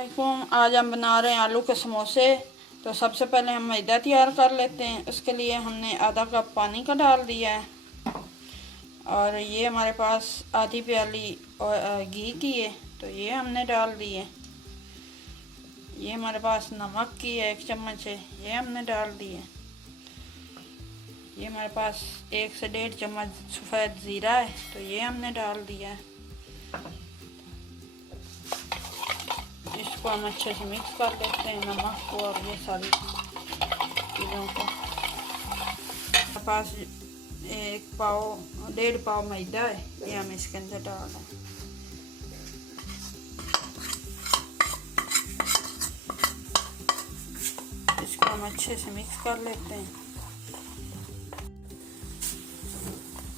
वालेकुम। आज हम बना रहे हैं आलू के समोसे। तो सबसे पहले हम मैदा तैयार कर लेते हैं। उसके लिए हमने आधा कप पानी का डाल दिया है और ये हमारे पास आधी प्याली और घी की है तो ये हमने डाल दी है। ये हमारे पास नमक की है 1 चम्मच है, ये हमने डाल दी है। ये हमारे पास 1 से 1.5 चम्मच सफ़ेद ज़ीरा है तो ये हमने डाल दिया है। इसको हम अच्छे से मिक्स कर लेते हैं, नमक को और ये सारी चीज़ों को। हमारे पास 1.5 पाव मैदा है, ये हम इसके अंदर डाल दें। इसको हम अच्छे से मिक्स कर लेते हैं।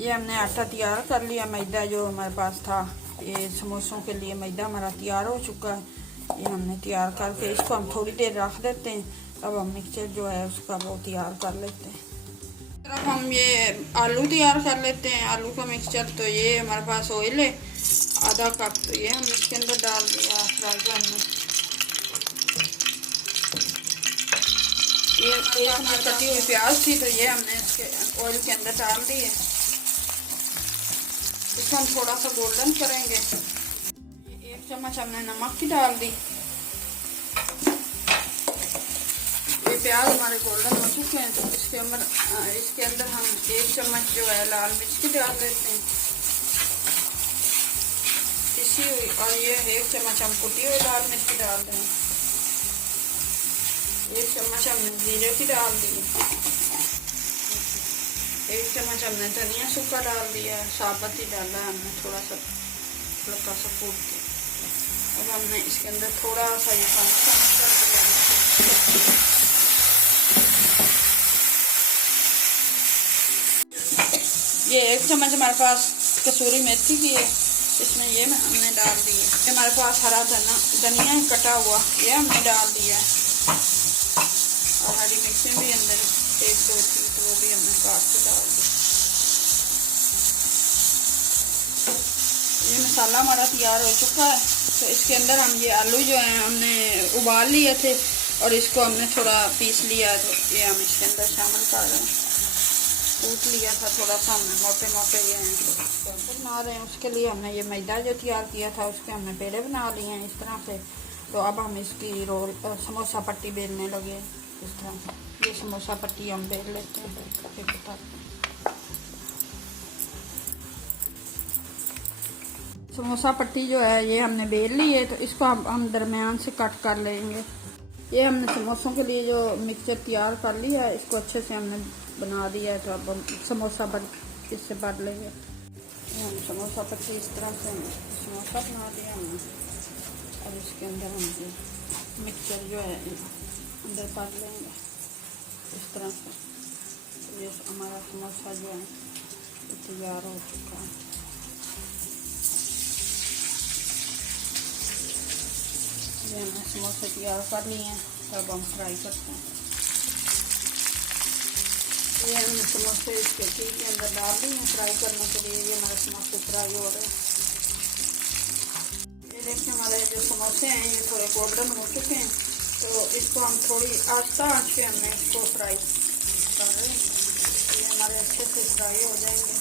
ये हमने आटा तैयार कर लिया, मैदा जो हमारे पास था। ये समोसों के लिए मैदा हमारा तैयार हो चुका है। ये हमने तैयार करके इसको हम थोड़ी देर रख देते हैं। अब हम मिक्सचर जो है उसका वो तैयार कर लेते हैं। तरफ हम ये आलू तैयार कर लेते हैं, आलू का मिक्सचर। तो ये हमारे पास ऑयल है आधा कप, तो ये हम इसके अंदर डाल दिया फ्राई पैन में। ये हमारी कटी हुई प्याज थी तो ये हमने इसके ऑयल के अंदर डाल दी है। इसको हम थोड़ा सा गोल्डन करेंगे। 1 चम्मच हमने नमक की डाल दी। ये प्याज हमारे गोल्डन हो चुके हैं तो इसके अंदर हम 1 चम्मच जो है लाल मिर्च की डाल देते हैं पिसी हुई, और ये 1 चम्मच हम कुटी हुई लाल मिर्च की डाल दें। 1 चम्मच हमने जीरे की डाल दी। 1 चम्मच हमने धनिया सूखा डाल दिया है, साबुत ही डाला है हमने, थोड़ा सा हल्का सा कूट के। अब हमने इसके अंदर थोड़ा सा ये पानी कर दिया। ये 1 चम्मच हमारे पास कसूरी मेथी की है, इसमें ये हमने डाल दी है। हमारे पास हरा धनिया कटा हुआ, ये हमने डाल दिया है। और हरी मिर्चें भी अंदर 1-2 थी तो वो भी हमने काट के डाल दी। ये मसाला हमारा तैयार हो चुका है तो इसके अंदर हम ये आलू जो है हमने उबाल लिए थे और इसको हमने थोड़ा पीस लिया, तो ये हम इसके अंदर शामिल कर रहे हैं। कूट लिया था थोड़ा सा हमने, मोटे मोटे ये हैं तो बना रहे हैं। उसके लिए हमने ये मैदा जो तैयार किया था उसके हमने पेड़े बना लिए हैं इस तरह से। तो अब हम इसकी रोल समोसा पट्टी बेलने लगे इस तरह से। ये समोसा पट्टी हम बेल लेते हैं। समोसा पट्टी जो है ये हमने बेल ली है तो इसको हम दरमियान से कट कर लेंगे। ये हमने समोसों के लिए जो मिक्सचर तैयार कर लिया है इसको अच्छे से हमने बना दिया है। तो अब हम समोसा इससे भर लेंगे। हम समोसा पट्टी इस तरह से समोसा बना दिया हमने। अब इसके अंदर हम मिक्सचर जो है अंदर भर लेंगे इस तरह से। ये हमारा समोसा जो है तैयार हो चुका है। ये हमने समोसे तैयार कर लिए हैं, तब हम फ्राई करते हैं। ये हमने समोसे इसके घी के अंदर डाल दिए हैं फ्राई करने के लिए। ये हमारे समोसे फ्राई हो रहे हैं। ये देखिए हमारे जो समोसे हैं ये थोड़े गोल्डन हो चुके हैं तो इसको हम थोड़ी आस्ता आंच पे हमने इसको फ्राई कर रहे हैं। ये हमारे अच्छे से फ्राई हो जाएंगे।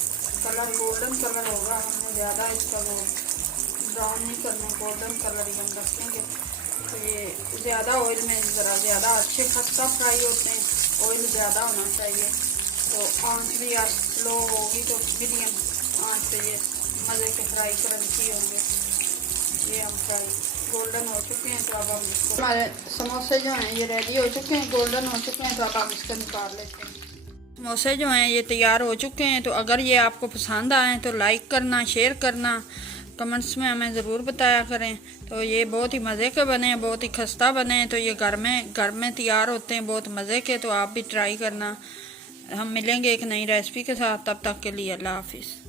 कलर गोल्डन कलर होगा, हमने ज़्यादा इसका वो ब्राउन नहीं करना, गोल्डन कलर ही हम रखेंगे। तो ये ज़्यादा ऑयल में ज़रा ज़्यादा अच्छे खस्ता फ्राई होते हैं, ऑयल ज़्यादा होना चाहिए। तो आंच भी लो होगी तो मीडियम आंच पे ये मज़े के फ्राई क्रंची होंगे। ये हम फ्राई गोल्डन हो चुके हैं तो अब हम इसको, हमारे समोसे जो हैं ये रेडी हो चुके हैं, गोल्डन हो चुके हैं तो अब हम इसको निकाल लेते हैं। समोसे जो हैं ये तैयार हो चुके हैं। तो अगर ये आपको पसंद आए तो लाइक करना, शेयर करना, कमेंट्स में हमें ज़रूर बताया करें। तो ये बहुत ही मज़े के बने, बहुत ही खस्ता बने। तो ये घर में तैयार होते हैं, बहुत मज़े के। तो आप भी ट्राई करना। हम मिलेंगे एक नई रेसिपी के साथ, तब तक के लिए अल्लाह हाफिज़।